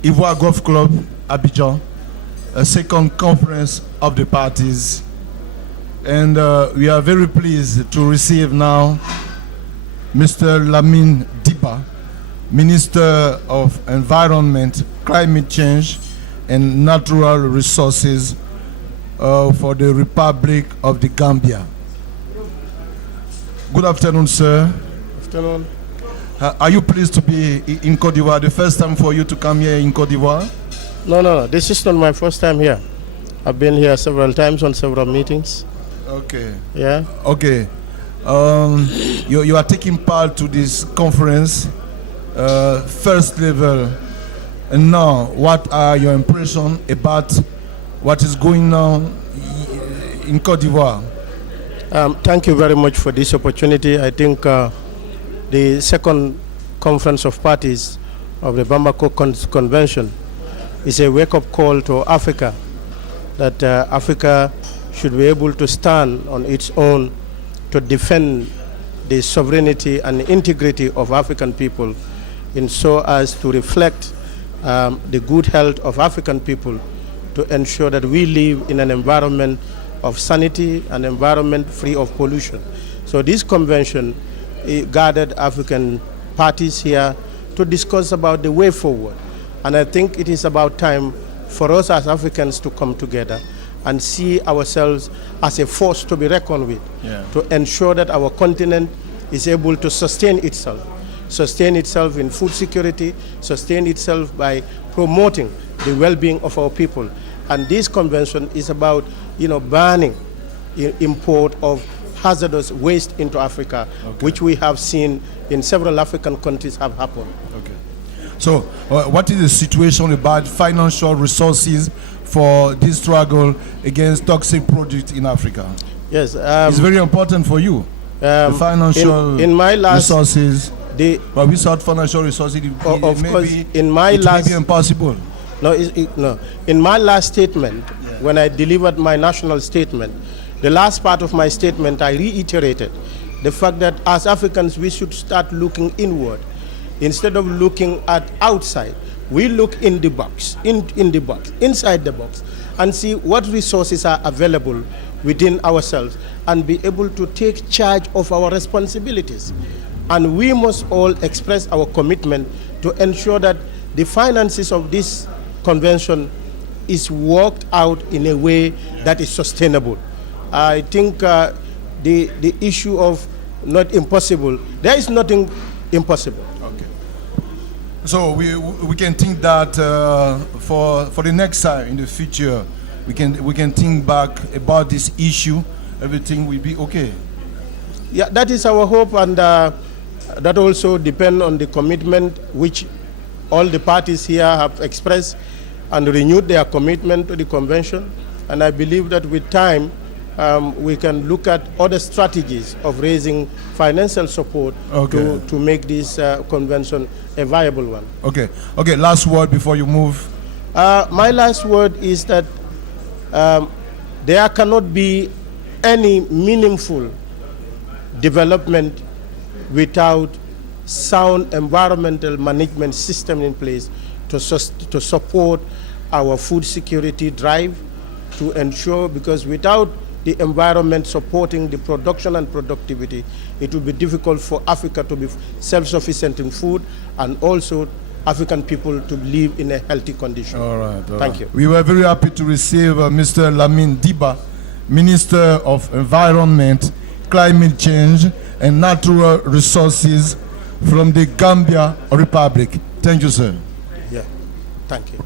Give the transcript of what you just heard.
Ivoire Golf Club, Abidjan, a second conference of the parties. And we are very pleased to receive now Mr. Lamine Diba, Minister of Environment, Climate Change and Natural Resources for the Republic of the Gambia. Good afternoon, sir. Afternoon. Are you pleased to be in Côte d'Ivoire? The first time for you to come here in Côte d'Ivoire? No. This is not my first time here. I've been here several times on several meetings. Okay. Yeah. Okay. You are taking part to this conference, first level. And now, what are your impressions about what is going on in Côte d'Ivoire? Thank you very much for this opportunity. I think the second conference of parties of the Bamako Convention is a wake-up call to Africa, that Africa should be able to stand on its own to defend the sovereignty and integrity of African people, in so as to reflect the good health of African people, to ensure that we live in an environment of sanity, an environment free of pollution. So this convention gathered African parties here to discuss about the way forward. And I think it is about time for us as Africans to come together and see ourselves as a force to be reckoned with, to ensure that our continent is able to sustain itself in food security, sustain itself by promoting the well-being of our people. And this convention is about, banning import of hazardous waste into Africa, which we have seen in several African countries have happened. Okay. So, what is the situation about financial resources for this struggle against toxic products in Africa? Yes, it's very important for you. The financial in my last resources. But without financial resources, of course, it may be impossible. No. In my last statement, when I delivered my national statement, the last part of my statement, I reiterated the fact that as Africans, we should start looking inward. Instead of looking at outside, we look in the box, inside the box, and see what resources are available within ourselves and be able to take charge of our responsibilities. And we must all express our commitment to ensure that the finances of this convention is worked out in a way that is sustainable. I think the issue of not impossible, there is nothing impossible. Okay. So we can think that for the next time in the future, we can think back about this issue. Everything will be okay. Yeah, that is our hope, and that also depends on the commitment which all the parties here have expressed and renewed their commitment to the convention. And I believe that with time, we can look at other strategies of raising financial support to make this convention a viable one. Okay. Last word before you move. My last word is that there cannot be any meaningful development without sound environmental management system in place to support our food security drive, to ensure, because without the environment supporting the production and productivity, it will be difficult for Africa to be self-sufficient in food, and also African people to live in a healthy condition. All right. Thank you. We were very happy to receive Mr. Lamine Diba, Minister of Environment, Climate Change and Natural Resources from the Gambia Republic. Thank you, sir. Yeah, thank you.